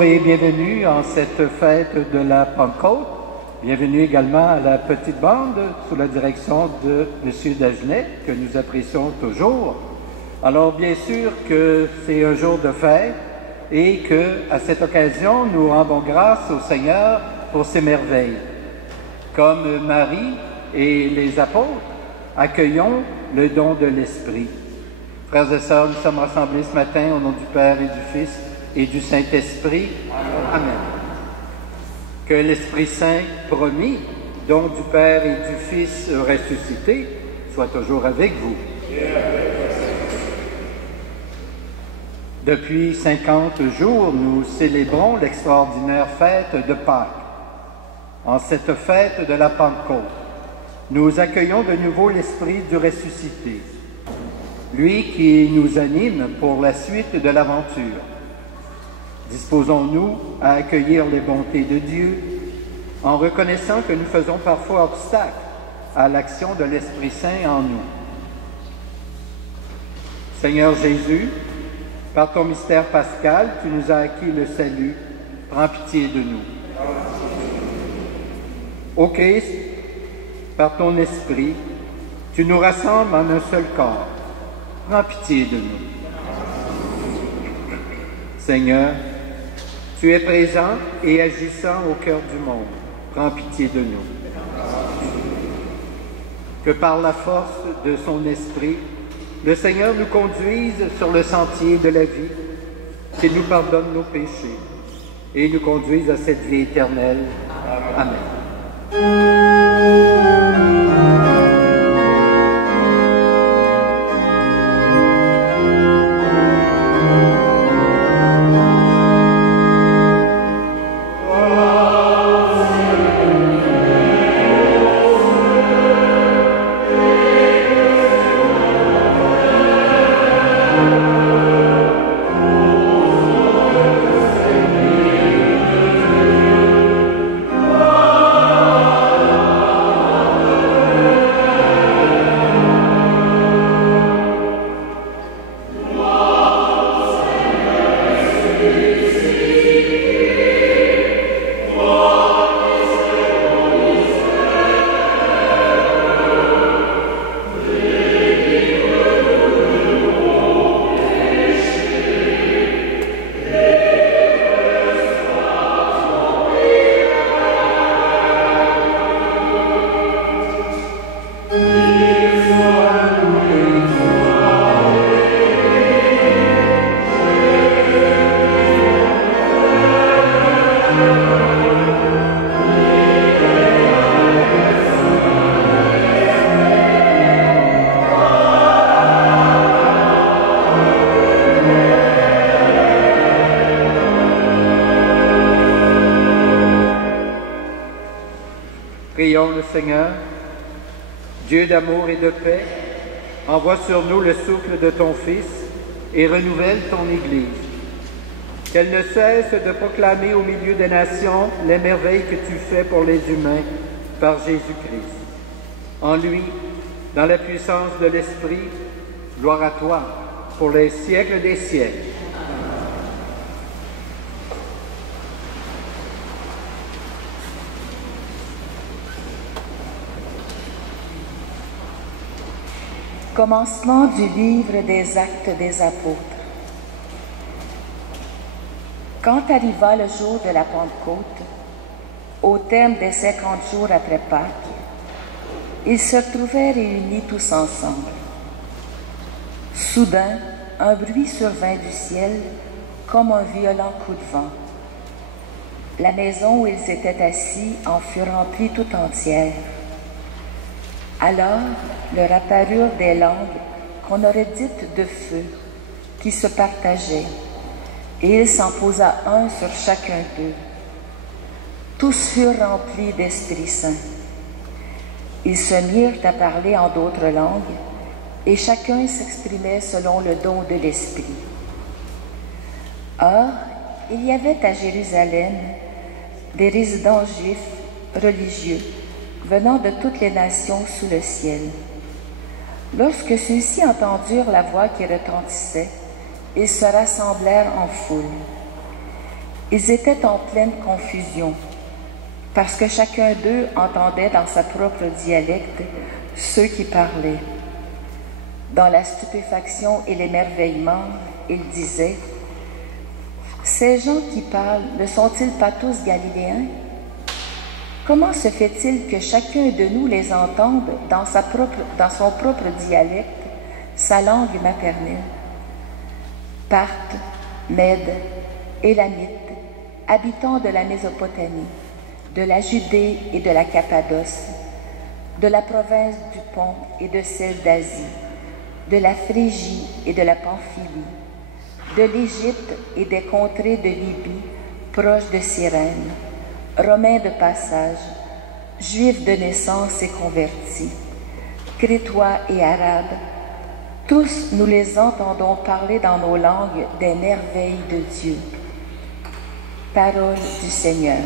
Bonjour et bienvenue en cette fête de la Pentecôte. Bienvenue également à la petite bande sous la direction de M. Dagenet, que nous apprécions toujours. Alors bien sûr que c'est un jour de fête et que à cette occasion, nous rendons grâce au Seigneur pour ses merveilles. Comme Marie et les apôtres, accueillons le don de l'Esprit. Frères et sœurs, nous sommes rassemblés ce matin au nom du Père et du Fils et du Saint-Esprit. Amen. Que l'Esprit Saint promis, don du Père et du Fils ressuscité, soit toujours avec vous. Depuis 50 jours, nous célébrons l'extraordinaire fête de Pâques. En cette fête de la Pentecôte, nous accueillons de nouveau l'Esprit du ressuscité, lui qui nous anime pour la suite de l'aventure. Disposons-nous à accueillir les bontés de Dieu en reconnaissant que nous faisons parfois obstacle à l'action de l'Esprit Saint en nous. Seigneur Jésus, par ton mystère pascal, tu nous as acquis le salut. Prends pitié de nous. Ô Christ, par ton Esprit, tu nous rassembles en un seul corps. Prends pitié de nous. Seigneur, tu es présent et agissant au cœur du monde. Prends pitié de nous. Que par la force de son esprit, le Seigneur nous conduise sur le sentier de la vie, qu'il nous pardonne nos péchés et nous conduise à cette vie éternelle. Amen. Prions le Seigneur. Dieu d'amour et de paix, envoie sur nous le souffle de ton Fils et renouvelle ton Église. Qu'elle ne cesse de proclamer au milieu des nations les merveilles que tu fais pour les humains par Jésus-Christ. En lui, dans la puissance de l'Esprit, gloire à toi pour les siècles des siècles. Commencement du livre des Actes des Apôtres. Quand arriva le jour de la Pentecôte, au terme des 50 jours après Pâques, ils se trouvaient réunis tous ensemble. Soudain, un bruit survint du ciel comme un violent coup de vent. La maison où ils étaient assis en fut remplie tout entière. Alors leur apparurent des langues qu'on aurait dites de feu, qui se partageaient, et il s'en posa un sur chacun d'eux. Tous furent remplis d'Esprit Saint. Ils se mirent à parler en d'autres langues, et chacun s'exprimait selon le don de l'Esprit. Or, il y avait à Jérusalem des résidents juifs religieux venant de toutes les nations sous le ciel. Lorsque ceux-ci entendirent la voix qui retentissait, ils se rassemblèrent en foule. Ils étaient en pleine confusion, parce que chacun d'eux entendait dans sa propre dialecte ceux qui parlaient. Dans la stupéfaction et l'émerveillement, ils disaient: « Ces gens qui parlent ne sont-ils pas tous galiléens? Comment se fait-il que chacun de nous les entende dans son propre dialecte, sa langue maternelle? Parthes, Mèdes, Élamites, habitants de la Mésopotamie, de la Judée et de la Cappadoce, de la province du Pont et de celle d'Asie, de la Phrygie et de la Pamphylie, de l'Égypte et des contrées de Libye, proches de Cyrène, Romains de passage, Juifs de naissance et convertis, Crétois et Arabes, tous nous les entendons parler dans nos langues des merveilles de Dieu. » Parole du Seigneur.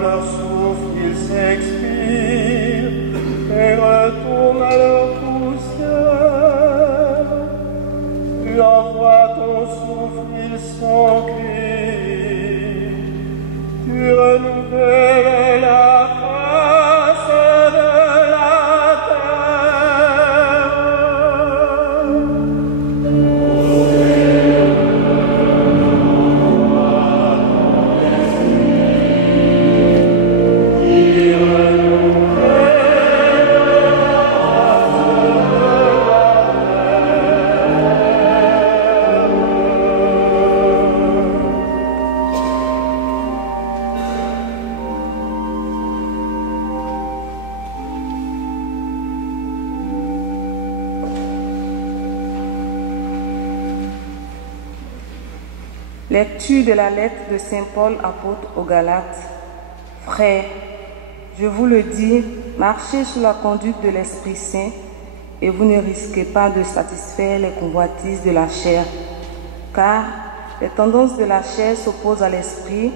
Leur souffle, ils s'expirent et retournent à leur Lecture de la lettre de Saint Paul apôtre aux Galates. Frères, je vous le dis, marchez sous la conduite de l'Esprit Saint et vous ne risquez pas de satisfaire les convoitises de la chair, car les tendances de la chair s'opposent à l'esprit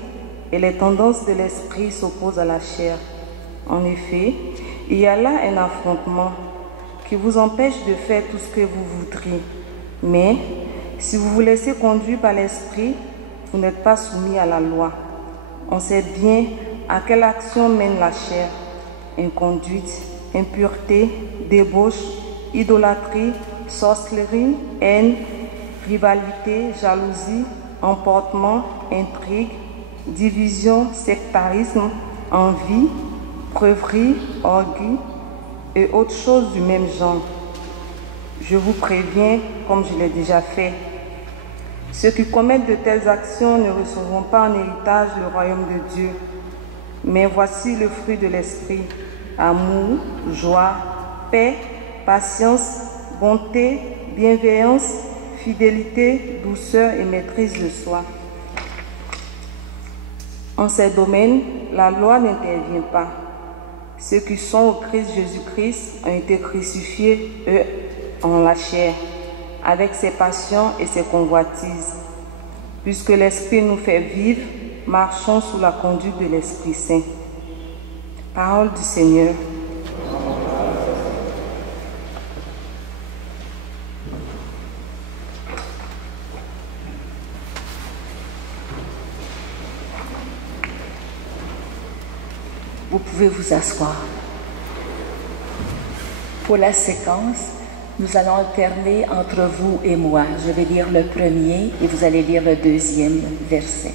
et les tendances de l'esprit s'opposent à la chair. En effet, il y a là un affrontement qui vous empêche de faire tout ce que vous voudriez. Mais si vous vous laissez conduire par l'esprit, vous n'êtes pas soumis à la loi. On sait bien à quelle action mène la chair: inconduite, impureté, débauche, idolâtrie, sorcellerie, haine, rivalité, jalousie, emportement, intrigue, division, sectarisme, envie, preuverie, orgueil et autres choses du même genre. Je vous préviens, comme je l'ai déjà fait, ceux qui commettent de telles actions ne recevront pas en héritage le royaume de Dieu. Mais voici le fruit de l'esprit: amour, joie, paix, patience, bonté, bienveillance, fidélité, douceur et maîtrise de soi. En ces domaines, la loi n'intervient pas. Ceux qui sont au Christ Jésus-Christ ont été crucifiés, eux, en la chair, avec ses passions et ses convoitises. Puisque l'Esprit nous fait vivre, marchons sous la conduite de l'Esprit Saint. Parole du Seigneur. Vous pouvez vous asseoir. Pour la séquence, nous allons alterner entre vous et moi. Je vais lire le premier et vous allez lire le deuxième verset.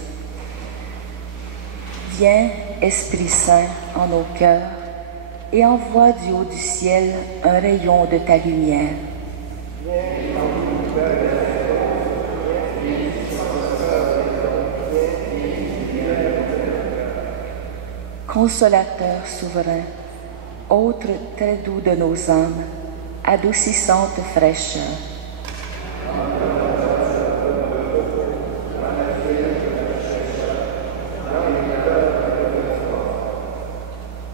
Viens, Esprit Saint, en nos cœurs et envoie du haut du ciel un rayon de ta lumière. Consolateur souverain, autre très doux de nos âmes, adoucissante fraîcheur.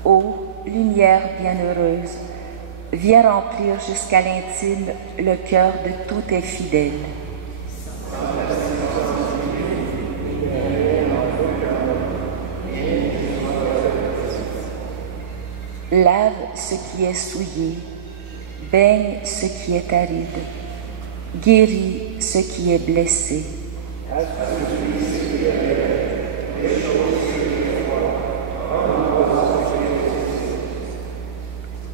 Ô lumière bienheureuse, viens remplir jusqu'à l'intime le cœur de tous tes fidèles. Lave ce qui est souillé, baigne ce qui est aride, guéris ce qui est blessé.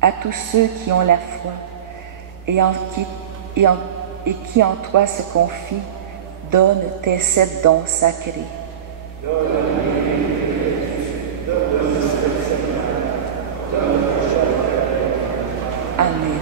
À tous ceux qui ont la foi et qui en toi se confient, donne tes 7 dons sacrés. Amen.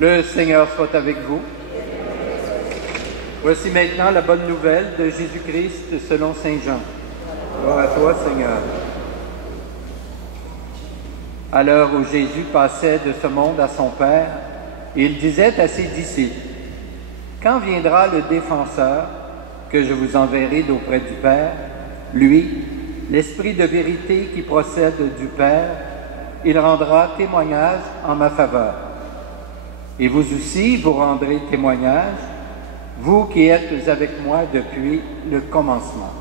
Le Seigneur soit avec vous. Voici maintenant la bonne nouvelle de Jésus-Christ selon Saint Jean. Gloire à toi, Seigneur. À l'heure où Jésus passait de ce monde à son Père, il disait à ses disciples, « Quand viendra le défenseur que je vous enverrai d'auprès du Père, lui, l'Esprit de vérité qui procède du Père, il rendra témoignage en ma faveur. Et vous aussi, vous rendrez témoignage, vous qui êtes avec moi depuis le commencement. »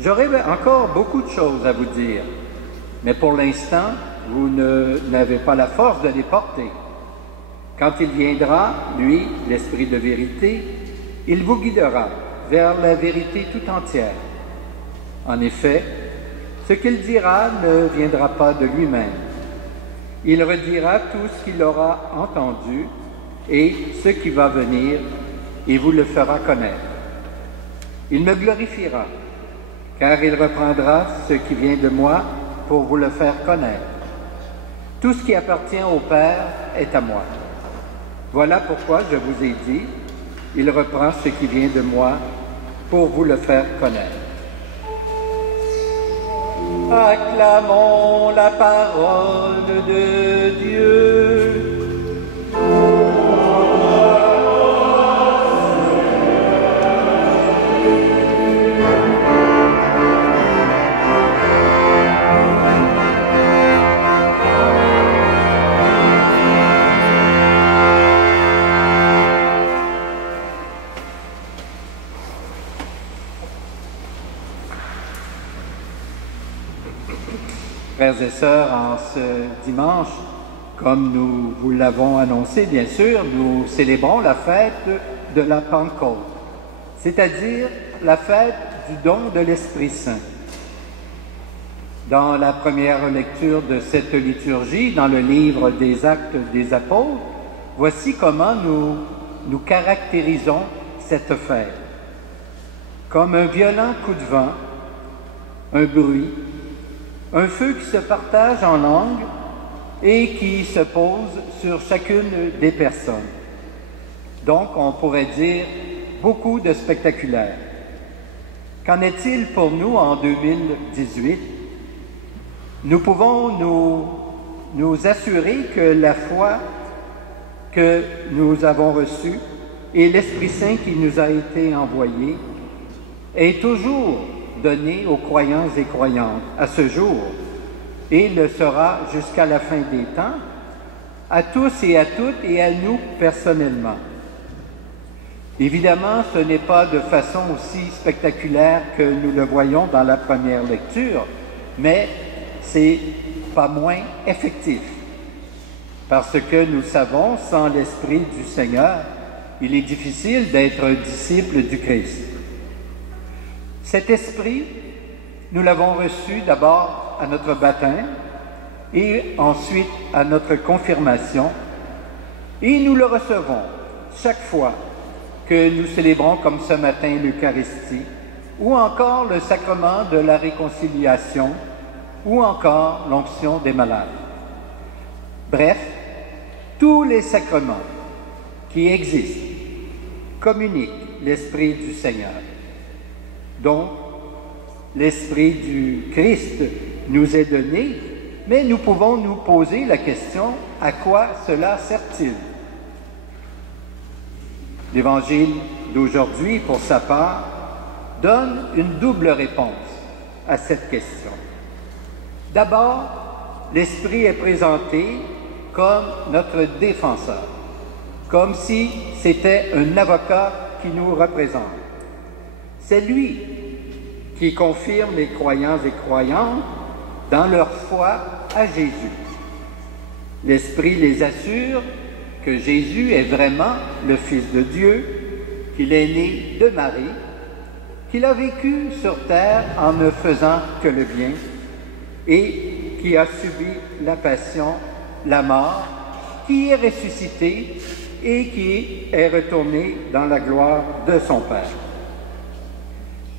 J'aurais encore beaucoup de choses à vous dire, mais pour l'instant, vous n'avez pas la force de les porter. Quand il viendra, lui, l'Esprit de vérité, il vous guidera vers la vérité tout entière. En effet, ce qu'il dira ne viendra pas de lui-même. Il redira tout ce qu'il aura entendu et ce qui va venir, et vous le fera connaître. Il me glorifiera, car il reprendra ce qui vient de moi pour vous le faire connaître. Tout ce qui appartient au Père est à moi. Voilà pourquoi je vous ai dit, il reprend ce qui vient de moi pour vous le faire connaître. Acclamons la parole de Dieu. Frères et sœurs, en ce dimanche, comme nous vous l'avons annoncé, bien sûr, nous célébrons la fête de la Pentecôte, c'est-à-dire la fête du don de l'Esprit Saint. Dans la première lecture de cette liturgie, dans le livre des Actes des Apôtres, voici comment nous caractérisons cette fête. Comme un violent coup de vent, un bruit, un feu qui se partage en langues et qui se pose sur chacune des personnes. Donc, on pourrait dire beaucoup de spectaculaire. Qu'en est-il pour nous en 2018? Nous pouvons nous assurer que la foi que nous avons reçue et l'Esprit Saint qui nous a été envoyé est toujours donné aux croyants et croyantes à ce jour et le sera jusqu'à la fin des temps, à tous et à toutes et à nous personnellement. Évidemment, ce n'est pas de façon aussi spectaculaire que nous le voyons dans la première lecture, mais c'est pas moins effectif. Parce que nous savons, sans l'Esprit du Seigneur, il est difficile d'être disciple du Christ. Cet esprit, nous l'avons reçu d'abord à notre baptême et ensuite à notre confirmation, et nous le recevons chaque fois que nous célébrons comme ce matin l'Eucharistie, ou encore le sacrement de la réconciliation, ou encore l'onction des malades. Bref, tous les sacrements qui existent communiquent l'Esprit du Seigneur. Donc, l'Esprit du Christ nous est donné, mais nous pouvons nous poser la question, à quoi cela sert-il? L'Évangile d'aujourd'hui, pour sa part, donne une double réponse à cette question. D'abord, l'Esprit est présenté comme notre défenseur, comme si c'était un avocat qui nous représente. C'est lui qui confirme les croyants et croyantes dans leur foi à Jésus. L'Esprit les assure que Jésus est vraiment le Fils de Dieu, qu'il est né de Marie, qu'il a vécu sur terre en ne faisant que le bien et qui a subi la passion, la mort, qui est ressuscité et qui est retourné dans la gloire de son Père.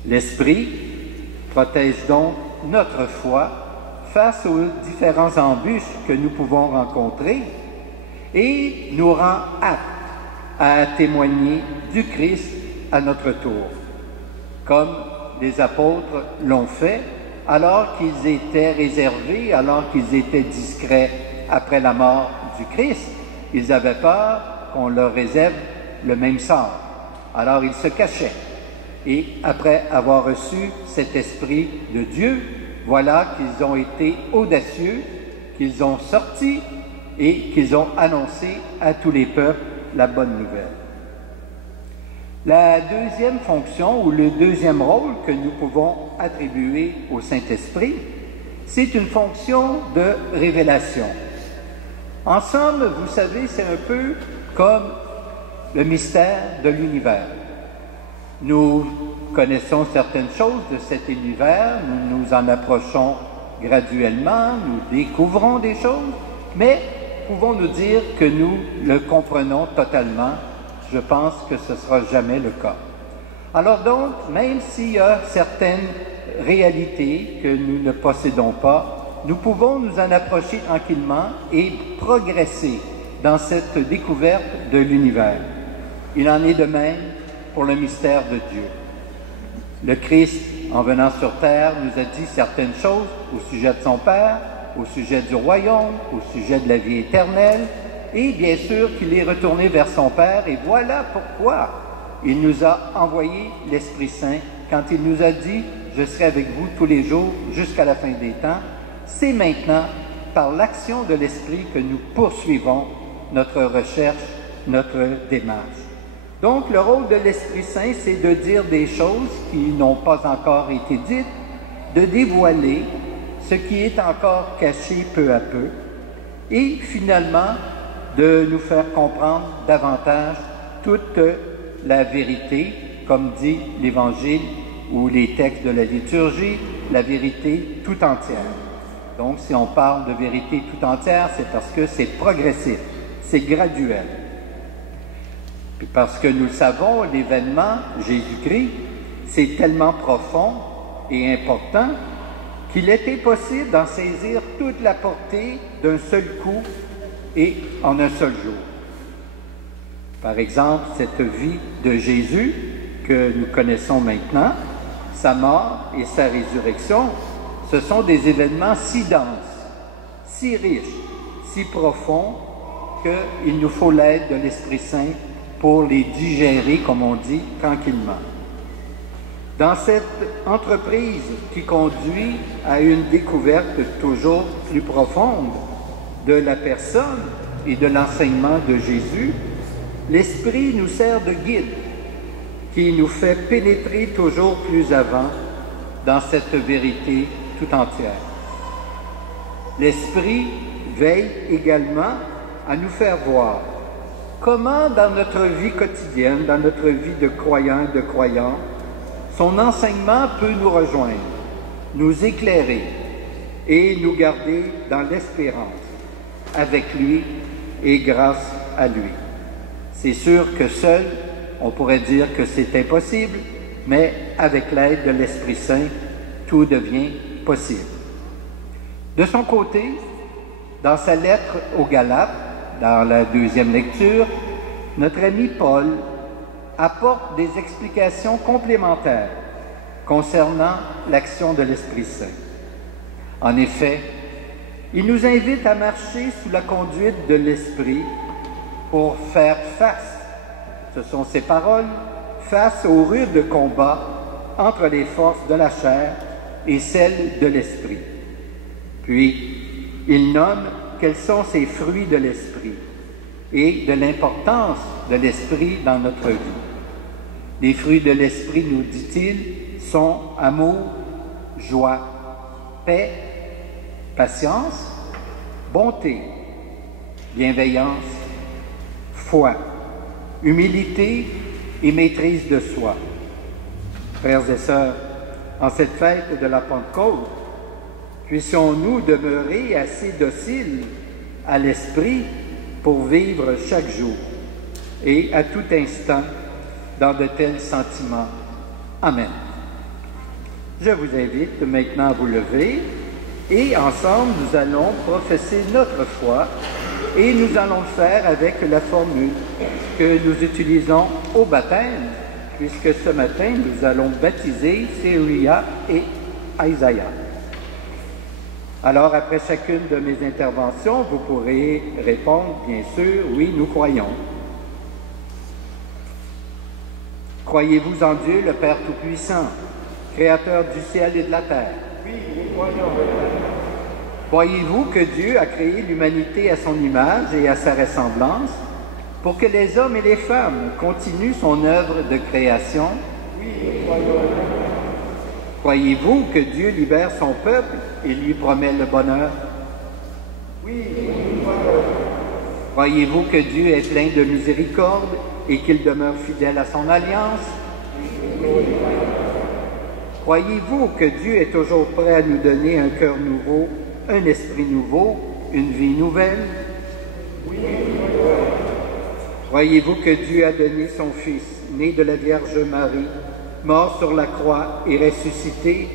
L'Esprit protège donc notre foi face aux différentes embûches que nous pouvons rencontrer et nous rend aptes à témoigner du Christ à notre tour, comme les apôtres l'ont fait alors qu'ils étaient réservés, alors qu'ils étaient discrets après la mort du Christ. Ils avaient peur qu'on leur réserve le même sort. Alors ils se cachaient. Et après avoir reçu cet Esprit de Dieu, voilà qu'ils ont été audacieux, qu'ils ont sorti et qu'ils ont annoncé à tous les peuples la bonne nouvelle. La deuxième fonction ou le deuxième rôle que nous pouvons attribuer au Saint-Esprit, c'est une fonction de révélation. En somme, vous savez, c'est un peu comme le mystère de l'univers. Nous connaissons certaines choses de cet univers, nous nous en approchons graduellement, nous découvrons des choses, mais pouvons-nous dire que nous le comprenons totalement? Je pense que ce ne sera jamais le cas. Alors donc, même s'il y a certaines réalités que nous ne possédons pas, nous pouvons nous en approcher tranquillement et progresser dans cette découverte de l'univers. Il en est de même pour le mystère de Dieu. Le Christ, en venant sur terre, nous a dit certaines choses au sujet de son Père, au sujet du royaume, au sujet de la vie éternelle, et bien sûr qu'il est retourné vers son Père, et voilà pourquoi il nous a envoyé l'Esprit Saint, quand il nous a dit « Je serai avec vous tous les jours jusqu'à la fin des temps ». C'est maintenant, par l'action de l'Esprit, que nous poursuivons notre recherche, notre démarche. Donc, le rôle de l'Esprit Saint, c'est de dire des choses qui n'ont pas encore été dites, de dévoiler ce qui est encore caché peu à peu, et finalement, de nous faire comprendre davantage toute la vérité, comme dit l'Évangile ou les textes de la liturgie, la vérité tout entière. Donc, si on parle de vérité tout entière, c'est parce que c'est progressif, c'est graduel. Puis parce que nous le savons, l'événement Jésus-Christ, c'est tellement profond et important qu'il était possible d'en saisir toute la portée d'un seul coup et en un seul jour. Par exemple, cette vie de Jésus que nous connaissons maintenant, sa mort et sa résurrection, ce sont des événements si denses, si riches, si profonds, qu'il nous faut l'aide de l'Esprit Saint pour les digérer, comme on dit, tranquillement. Dans cette entreprise qui conduit à une découverte toujours plus profonde de la personne et de l'enseignement de Jésus, l'Esprit nous sert de guide qui nous fait pénétrer toujours plus avant dans cette vérité tout entière. L'Esprit veille également à nous faire voir comment dans notre vie quotidienne, dans notre vie de croyant et de croyant, son enseignement peut nous rejoindre, nous éclairer et nous garder dans l'espérance avec lui et grâce à lui. C'est sûr que seul, on pourrait dire que c'est impossible, mais avec l'aide de l'Esprit Saint, tout devient possible. De son côté, dans sa lettre aux Galates, dans la deuxième lecture, notre ami Paul apporte des explications complémentaires concernant l'action de l'Esprit Saint. En effet, il nous invite à marcher sous la conduite de l'Esprit pour faire face, ce sont ses paroles, face au rude combat entre les forces de la chair et celles de l'Esprit. Puis, il nomme quels sont ces fruits de l'Esprit et de l'importance de l'Esprit dans notre vie. Les fruits de l'Esprit, nous dit-il, sont amour, joie, paix, patience, bonté, bienveillance, foi, humilité et maîtrise de soi. Frères et sœurs, en cette fête de la Pentecôte, puissions-nous demeurer assez dociles à l'Esprit pour vivre chaque jour et à tout instant dans de tels sentiments. Amen. Je vous invite maintenant à vous lever et ensemble nous allons professer notre foi et nous allons le faire avec la formule que nous utilisons au baptême, puisque ce matin nous allons baptiser Séria et Isaiah. Alors, après chacune de mes interventions, vous pourrez répondre, bien sûr, oui, nous croyons. Croyez-vous en Dieu, le Père Tout-Puissant, Créateur du ciel et de la terre? Oui, nous croyons. Croyez-vous que Dieu a créé l'humanité à son image et à sa ressemblance pour que les hommes et les femmes continuent son œuvre de création? Oui, nous croyons. Croyez-vous que Dieu libère son peuple et lui promet le bonheur? Oui, nous croyons. Croyez-vous que Dieu est plein de miséricorde et qu'il demeure fidèle à son alliance? Croyez-vous que Dieu est toujours prêt à nous donner un cœur nouveau, un esprit nouveau, une vie nouvelle? Oui. Croyez-vous que Dieu a donné son Fils, né de la Vierge Marie, mort sur la croix et ressuscité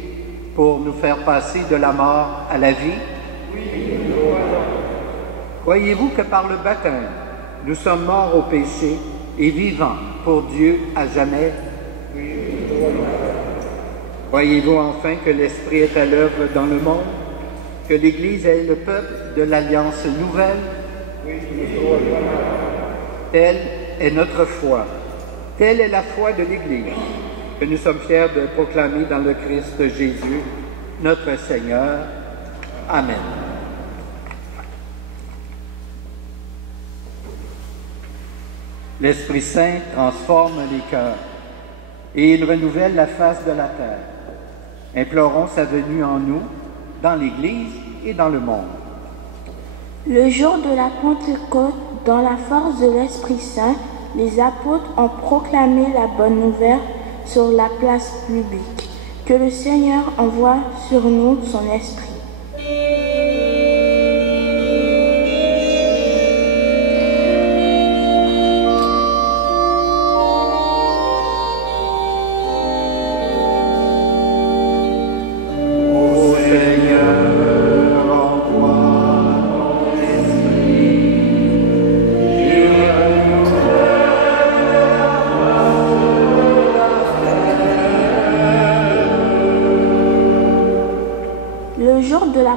pour nous faire passer de la mort à la vie? Oui. Croyez-vous que par le baptême, nous sommes morts au péché et vivants pour Dieu à jamais? Oui. Croyez-vous enfin que l'Esprit est à l'œuvre dans le monde, que l'Église est le peuple de l'Alliance nouvelle? Oui, nous croyons. Telle est notre foi. Telle est la foi de l'Église que nous sommes fiers de proclamer dans le Christ Jésus, notre Seigneur. Amen. L'Esprit Saint transforme les cœurs et il renouvelle la face de la terre. Implorons sa venue en nous, dans l'Église et dans le monde. Le jour de la Pentecôte, dans la force de l'Esprit Saint, les apôtres ont proclamé la bonne nouvelle sur la place publique. Que le Seigneur envoie sur nous son Esprit.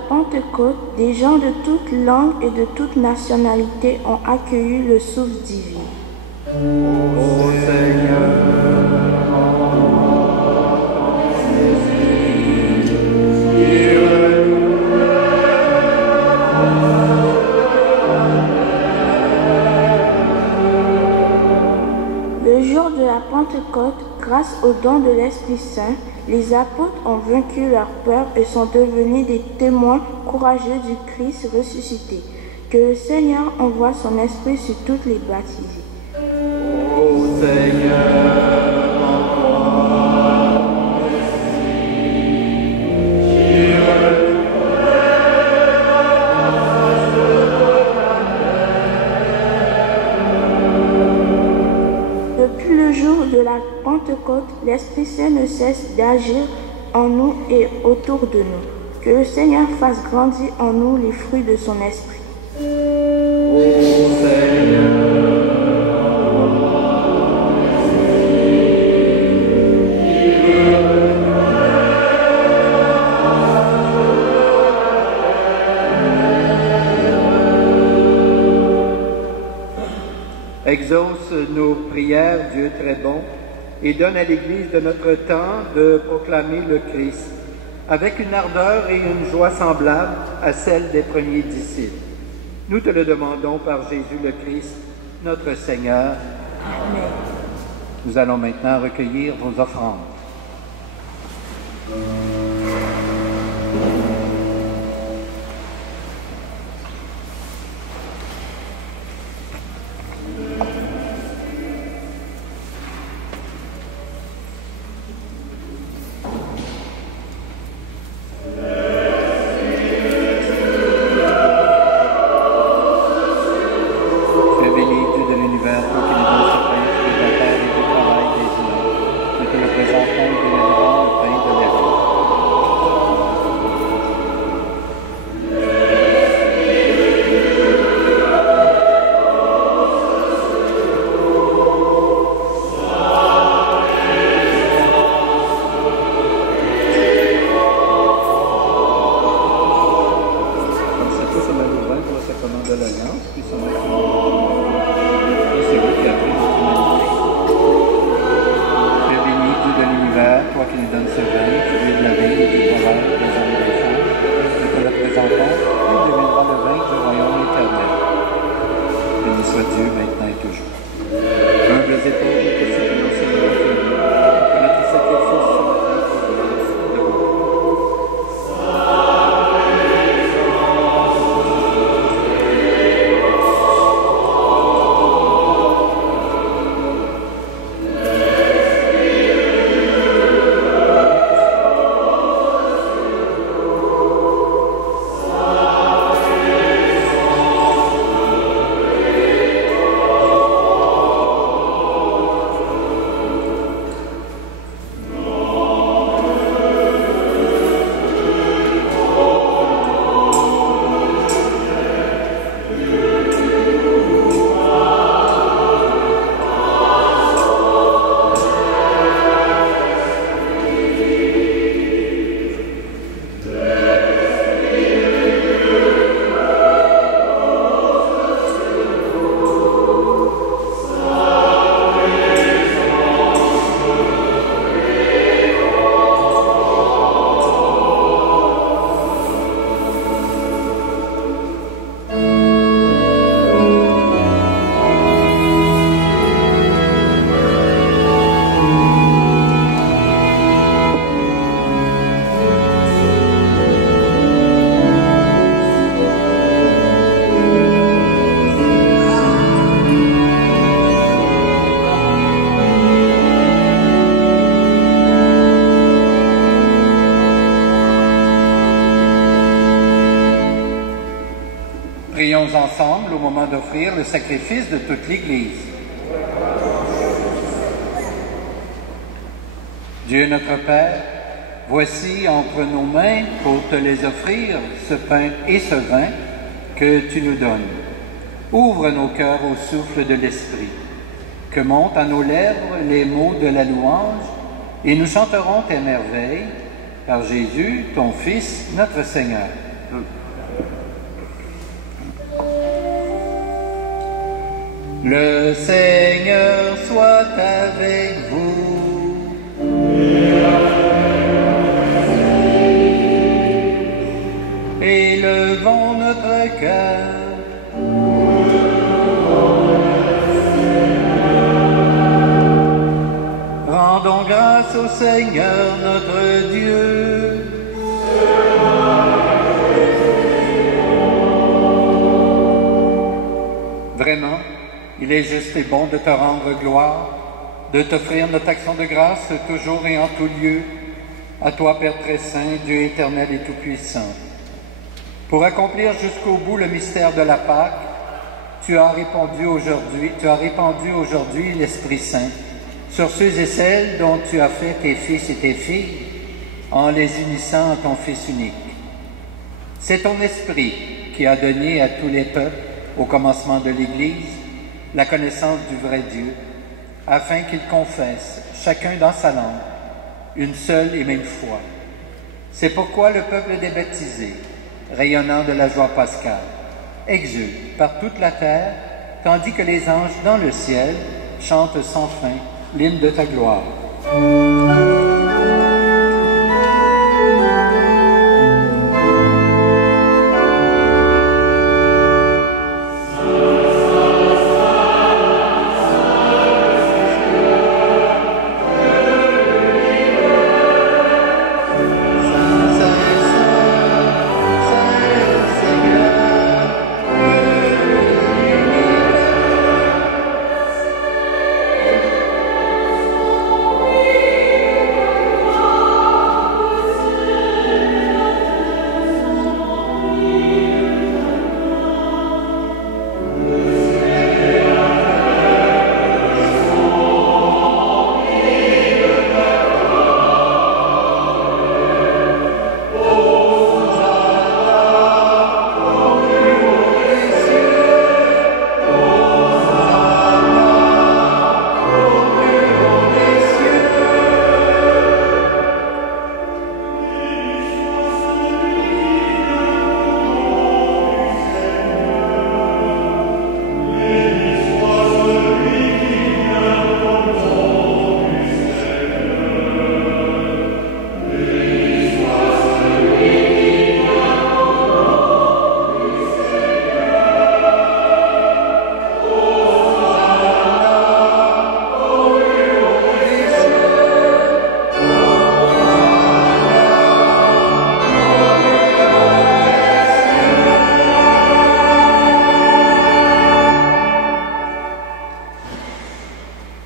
Pentecôte, des gens de toutes langues et de toutes nationalités ont accueilli le souffle divin. Ô Seigneur, le jour de la Pentecôte, grâce au don de l'Esprit Saint, les apôtres ont vaincu leur peur et sont devenus des témoins courageux du Christ ressuscité. Que le Seigneur envoie son Esprit sur toutes les baptisés. Ô Seigneur, Depuis le jour de la Pentecôte, l'Esprit Saint ne cesse d'agir en nous et autour de nous. Que le Seigneur fasse grandir en nous les fruits de son Esprit. ô Seigneur, exauce nos prières, Dieu très bon, et donne à l'Église de notre temps de proclamer le Christ, avec une ardeur et une joie semblables à celle des premiers disciples. Nous te le demandons par Jésus le Christ, notre Seigneur. Amen. Nous allons maintenant recueillir vos offrandes. Prions ensemble au moment d'offrir le sacrifice de toute l'Église. Dieu notre Père, voici entre nos mains, pour te les offrir, ce pain et ce vin que tu nous donnes. Ouvre nos cœurs au souffle de l'Esprit, que montent à nos lèvres les mots de la louange, et nous chanterons tes merveilles, par Jésus, ton Fils, notre Seigneur. Le Seigneur soit avec vous. Élevons notre cœur. Rendons grâce au Seigneur notre Dieu. Vraiment, il est juste et bon de te rendre gloire, de t'offrir notre action de grâce toujours et en tout lieu, à toi Père très saint, Dieu éternel et tout-puissant. Pour accomplir jusqu'au bout le mystère de la Pâque, tu as répandu aujourd'hui l'Esprit Saint sur ceux et celles dont tu as fait tes fils et tes filles, en les unissant en ton Fils unique. C'est ton Esprit qui a donné à tous les peuples, au commencement de l'Église, la connaissance du vrai Dieu, afin qu'ils confessent, chacun dans sa langue, une seule et même foi. C'est pourquoi le peuple des baptisés, rayonnant de la joie pascale, exulte par toute la terre, tandis que les anges dans le ciel chantent sans fin l'hymne de ta gloire.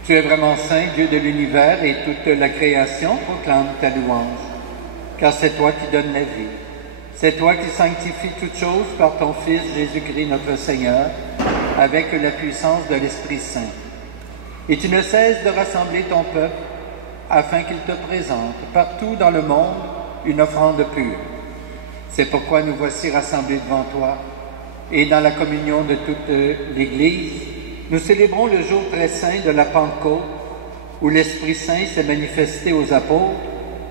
Tu es vraiment saint, Dieu de l'univers, et toute la création proclame ta louange. Car c'est toi qui donnes la vie. C'est toi qui sanctifies toutes choses par ton Fils Jésus-Christ notre Seigneur, avec la puissance de l'Esprit Saint. Et tu ne cesses de rassembler ton peuple, afin qu'il te présente partout dans le monde une offrande pure. C'est pourquoi nous voici rassemblés devant toi, et dans la communion de toute l'Église, nous célébrons le jour très saint de la Pentecôte, où l'Esprit Saint s'est manifesté aux apôtres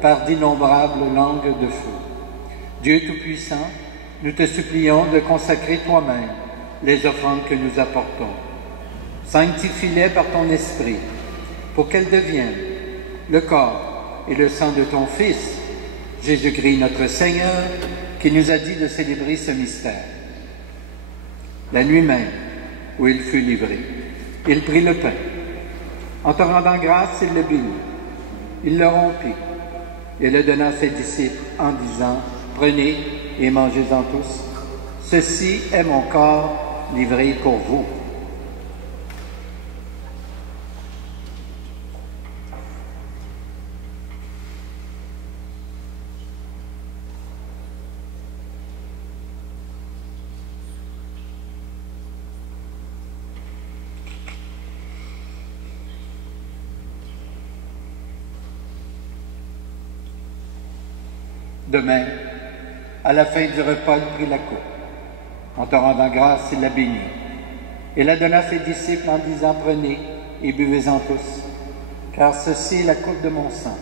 par d'innombrables langues de feu. Dieu Tout-Puissant, nous te supplions de consacrer toi-même les offrandes que nous apportons. Sanctifie-les par ton Esprit, pour qu'elles deviennent le corps et le sang de ton Fils, Jésus-Christ notre Seigneur, qui nous a dit de célébrer ce mystère. La nuit même, où il fut livré, il prit le pain. En te rendant grâce, il le bénit. Il le rompit et le donna à ses disciples en disant, « Prenez et mangez-en tous. Ceci est mon corps livré pour vous. » De même, à la fin du repas, il prit la coupe. En te rendant grâce, il la bénit. Et la donna à ses disciples en disant, prenez et buvez-en tous, car ceci est la coupe de mon sang,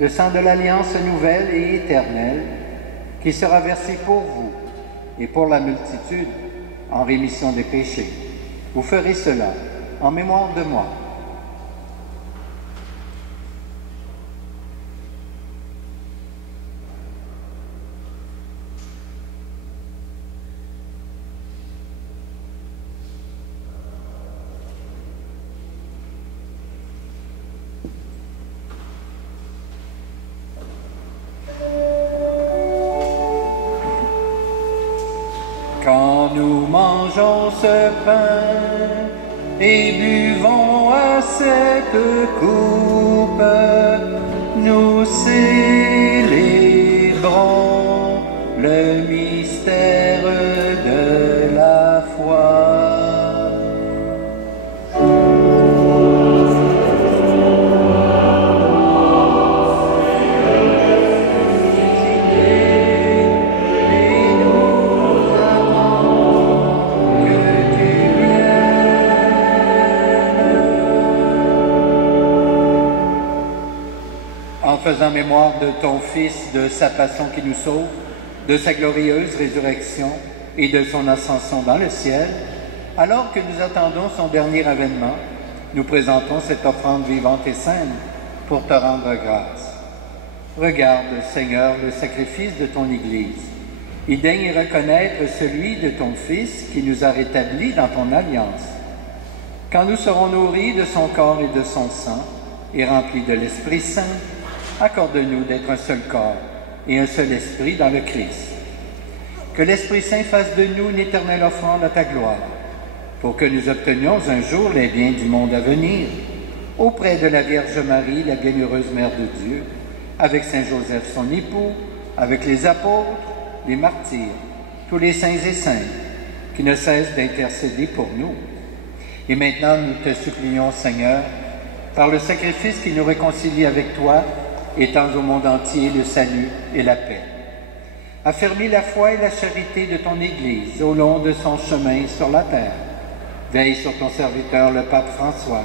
le sang de l'alliance nouvelle et éternelle, qui sera versé pour vous et pour la multitude en rémission des péchés. Vous ferez cela en mémoire de moi. Quand nous mangeons ce pain et buvons à cette coupe, nous célébrons le mystère de la foi. En faisant mémoire de ton Fils, de sa passion qui nous sauve, de sa glorieuse résurrection et de son ascension dans le ciel, alors que nous attendons son dernier avènement, nous présentons cette offrande vivante et sainte pour te rendre grâce. Regarde, Seigneur, le sacrifice de ton Église, et daigne reconnaître celui de ton Fils qui nous a rétablis dans ton alliance. Quand nous serons nourris de son corps et de son sang, et remplis de l'Esprit Saint, accorde-nous d'être un seul corps et un seul esprit dans le Christ. Que l'Esprit Saint fasse de nous une éternelle offrande à ta gloire, pour que nous obtenions un jour les biens du monde à venir, auprès de la Vierge Marie, la bienheureuse Mère de Dieu, avec Saint Joseph son époux, avec les apôtres, les martyrs, tous les saints et saintes, qui ne cessent d'intercéder pour nous. Et maintenant, nous te supplions, Seigneur, par le sacrifice qui nous réconcilie avec toi, étends au monde entier le salut et la paix. Affermis la foi et la charité de ton Église au long de son chemin sur la terre. Veille sur ton serviteur, le pape François,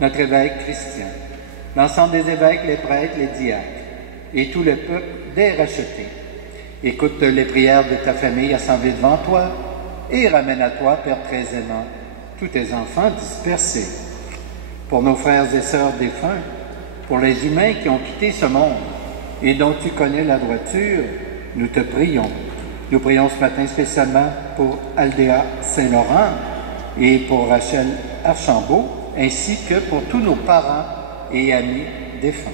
notre évêque Christian, l'ensemble des évêques, les prêtres, les diacres, et tout le peuple des rachetés. Écoute les prières de ta famille assemblée devant toi, et ramène à toi, Père très aimant, tous tes enfants dispersés. Pour nos frères et sœurs défunts, pour les humains qui ont quitté ce monde et dont tu connais la droiture, nous te prions. Nous prions ce matin spécialement pour Aldéa Saint-Laurent et pour Rachel Archambault, ainsi que pour tous nos parents et amis défunts.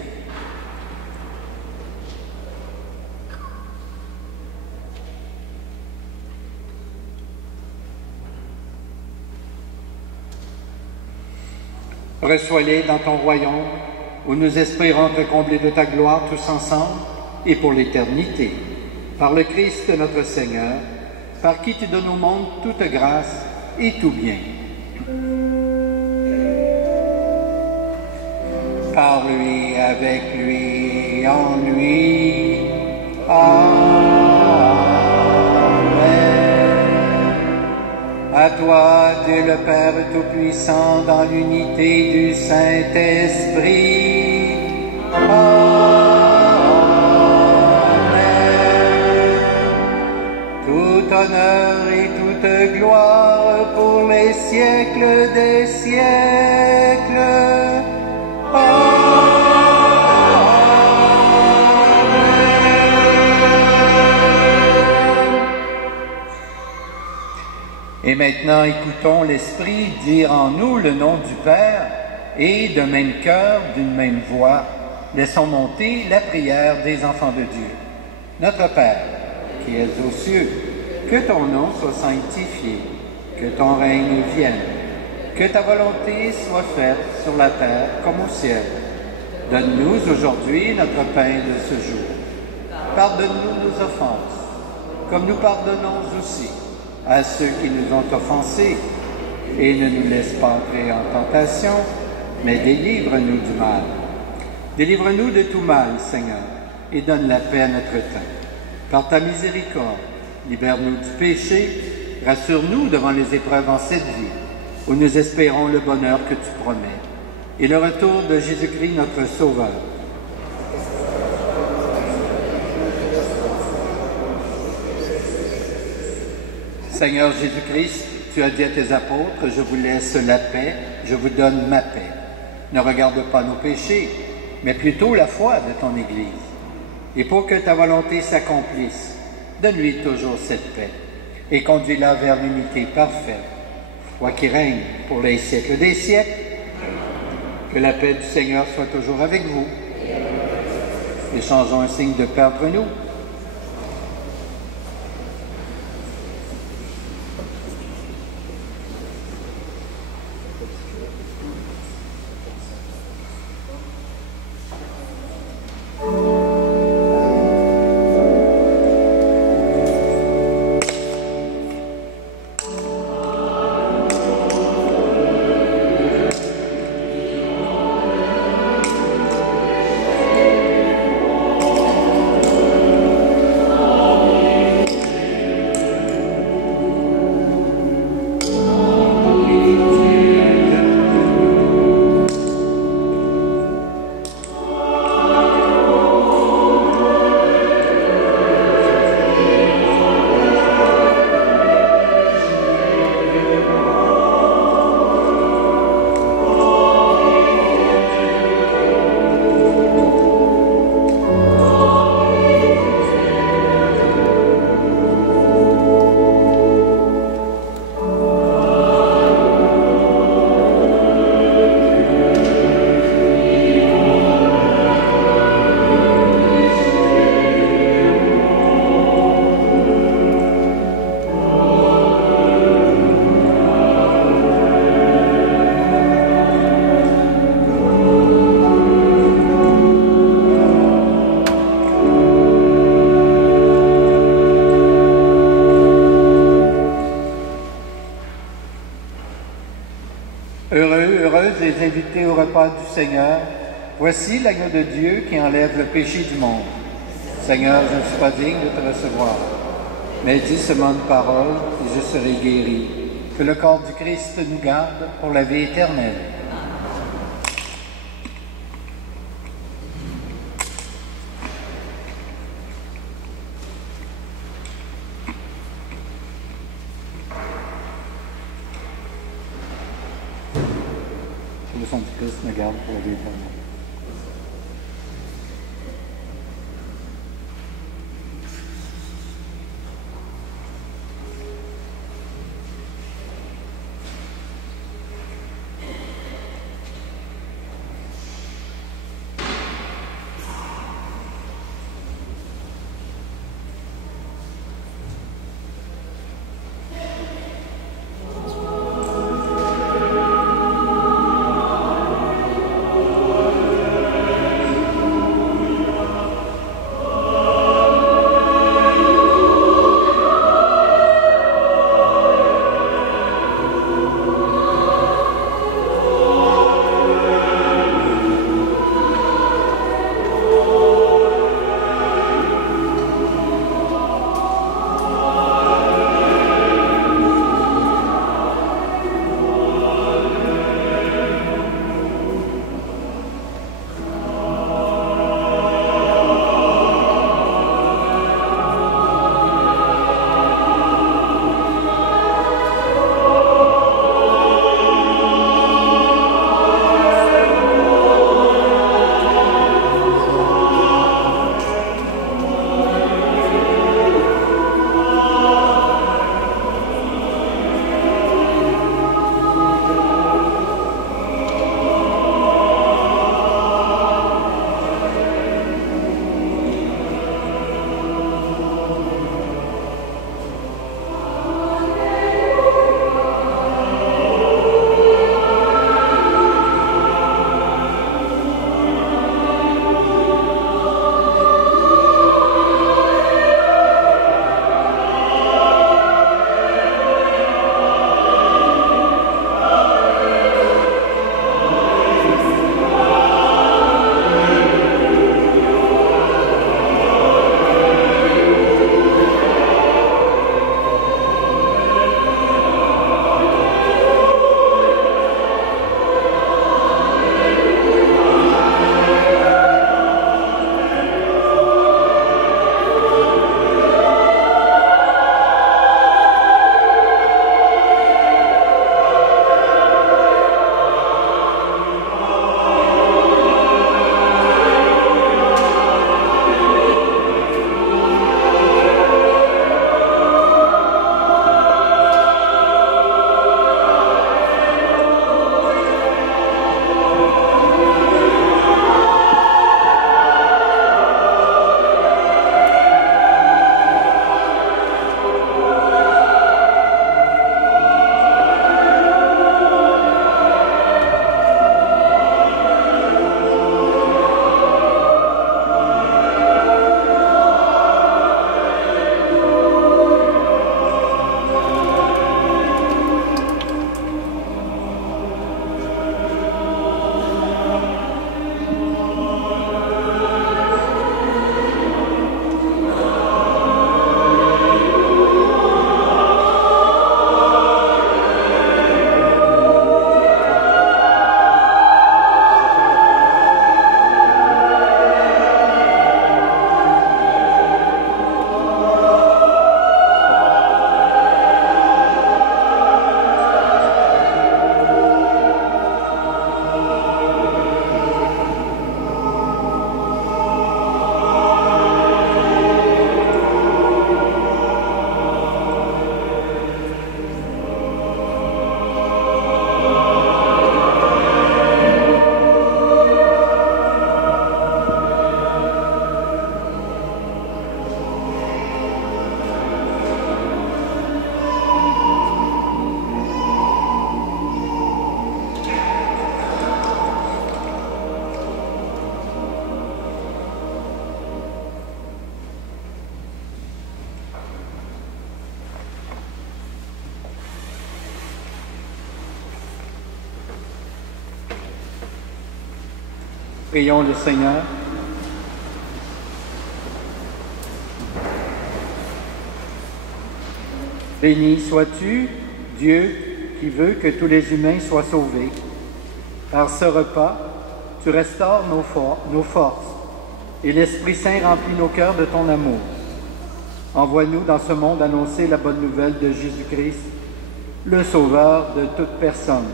Reçois-les dans ton royaume, où nous espérons te combler de ta gloire tous ensemble et pour l'éternité. Par le Christ notre Seigneur, par qui tu donnes au monde toute grâce et tout bien. Par lui, avec lui, en lui. Amen. À toi, Dieu le Père Tout-Puissant, dans l'unité du Saint-Esprit. Amen. Tout honneur et toute gloire pour les siècles des siècles. Et maintenant, écoutons l'Esprit dire en nous le nom du Père, et d'un même cœur, d'une même voix, laissons monter la prière des enfants de Dieu. Notre Père, qui es aux cieux, que ton nom soit sanctifié, que ton règne vienne, que ta volonté soit faite sur la terre comme au ciel. Donne-nous aujourd'hui notre pain de ce jour. Pardonne-nous nos offenses, comme nous pardonnons aussi à ceux qui nous ont offensés, et ne nous laisse pas entrer en tentation, mais délivre-nous du mal. Délivre-nous de tout mal, Seigneur, et donne la paix à notre temps. Par ta miséricorde, libère-nous du péché, rassure-nous devant les épreuves en cette vie, où nous espérons le bonheur que tu promets, et le retour de Jésus-Christ notre Sauveur. Seigneur Jésus-Christ, tu as dit à tes apôtres, je vous laisse la paix, je vous donne ma paix. Ne regarde pas nos péchés, mais plutôt la foi de ton Église. Et pour que ta volonté s'accomplisse, donne-lui toujours cette paix et conduis-la vers l'unité parfaite, toi qui règnes pour les siècles des siècles. Que la paix du Seigneur soit toujours avec vous. Échangeons un signe de paix entre nous. Heureuses les invités au repas du Seigneur. Voici l'agneau de Dieu qui enlève le péché du monde. Seigneur, je ne suis pas digne de te recevoir, mais dis seulement une parole et je serai guéri. Que le corps du Christ nous garde pour la vie éternelle. Le sang du Christ me garde pour la vie éternelle. Prions le Seigneur. Béni sois-tu, Dieu, qui veut que tous les humains soient sauvés. Par ce repas, tu restaures nos forces et l'Esprit Saint remplit nos cœurs de ton amour. Envoie-nous dans ce monde annoncer la bonne nouvelle de Jésus-Christ, le Sauveur de toute personne.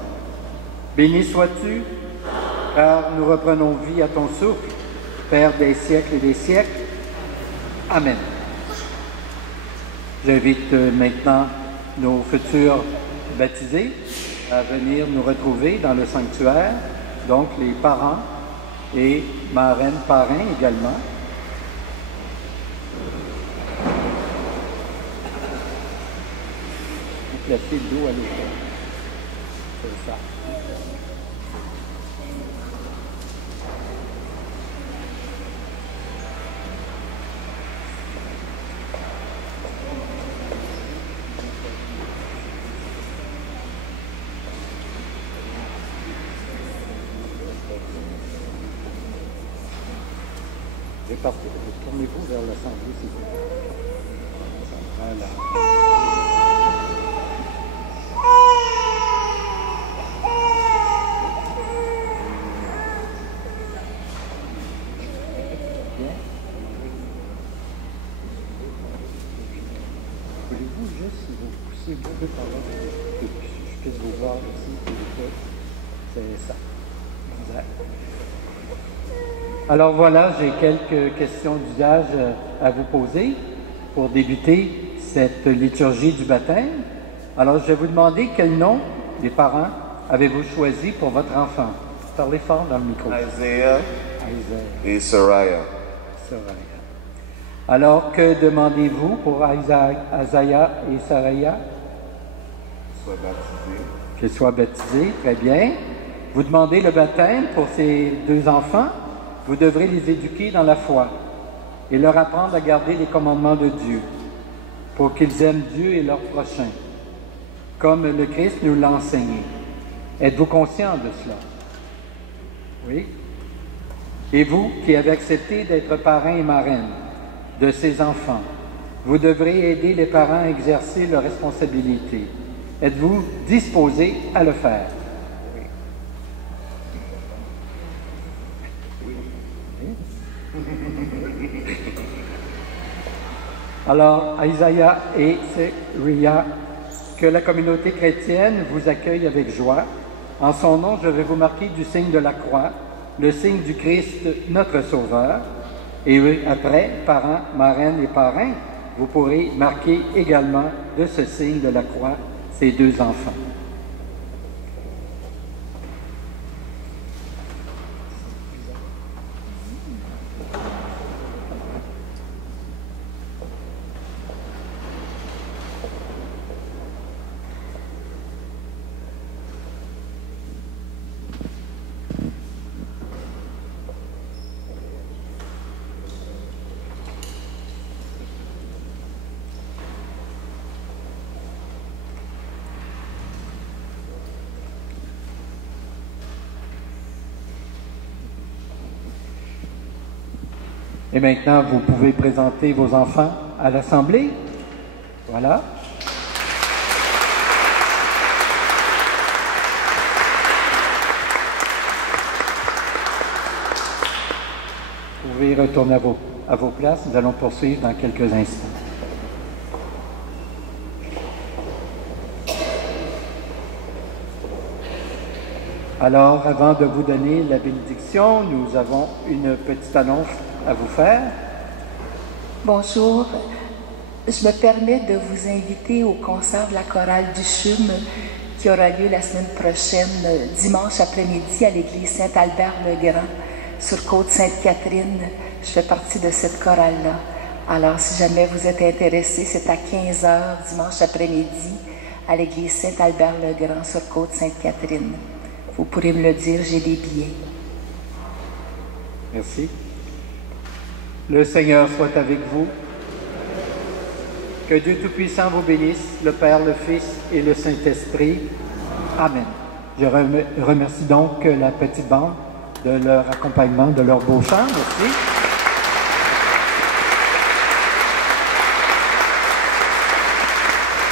Béni sois-tu, car nous reprenons vie à ton souffle, Père des siècles et des siècles. Amen. J'invite maintenant nos futurs baptisés à venir nous retrouver dans le sanctuaire, donc les parents et marraines, parrains également. Vous placez le dos à l'autre. C'est ça. Tournez-vous vers l'Assemblée, s'il vous plaît. Voilà. Bien. Voulez-vous juste, si vous poussez un peu par là, que je puisse vous voir aussi, c'est ça. Exact. Alors voilà, j'ai quelques questions d'usage à vous poser pour débuter cette liturgie du baptême. Alors je vais vous demander quel nom, les parents, avez-vous choisi pour votre enfant? Parlez fort dans le micro. Isaiah et Saraya. Alors que demandez-vous pour Isaiah et Saraya? Sois baptisé. Qu'ils soient baptisés, très bien. Vous demandez le baptême pour ces deux enfants? Vous devrez les éduquer dans la foi et leur apprendre à garder les commandements de Dieu pour qu'ils aiment Dieu et leur prochain, comme le Christ nous l'a enseigné. Êtes-vous conscient de cela? Oui? Et vous qui avez accepté d'être parrain et marraine de ces enfants, vous devrez aider les parents à exercer leurs responsabilités. Êtes-vous disposés à le faire? Alors, Isaiah et Saraya, que la communauté chrétienne vous accueille avec joie. En son nom, je vais vous marquer du signe de la croix, le signe du Christ, notre Sauveur. Et après, parents, marraines et parrains, vous pourrez marquer également de ce signe de la croix ces deux enfants. Et maintenant, vous pouvez présenter vos enfants à l'Assemblée. Voilà. Vous pouvez retourner à vos places. Nous allons poursuivre dans quelques instants. Alors, avant de vous donner la bénédiction, nous avons une petite annonce à vous faire. Bonjour, je me permets de vous inviter au concert de la chorale du CHUM qui aura lieu la semaine prochaine, dimanche après-midi, à l'église Saint-Albert-le-Grand, sur Côte-Sainte-Catherine. Je fais partie de cette chorale-là. Alors, si jamais vous êtes intéressés, c'est à 15h dimanche après-midi, à l'église Saint-Albert-le-Grand, sur Côte-Sainte-Catherine. Vous pourrez me le dire, j'ai des billets. Merci. Le Seigneur soit avec vous. Que Dieu Tout-Puissant vous bénisse, le Père, le Fils et le Saint-Esprit. Amen. Je remercie donc la petite bande de leur accompagnement, de leur beau chant aussi.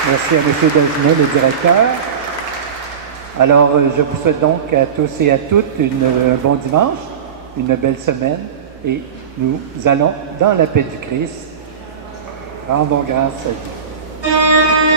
Merci à M. Dagenet, le directeur. Alors, je vous souhaite donc à tous et à toutes un bon dimanche, une belle semaine, et nous allons, dans la paix du Christ, rendre grâce à Dieu.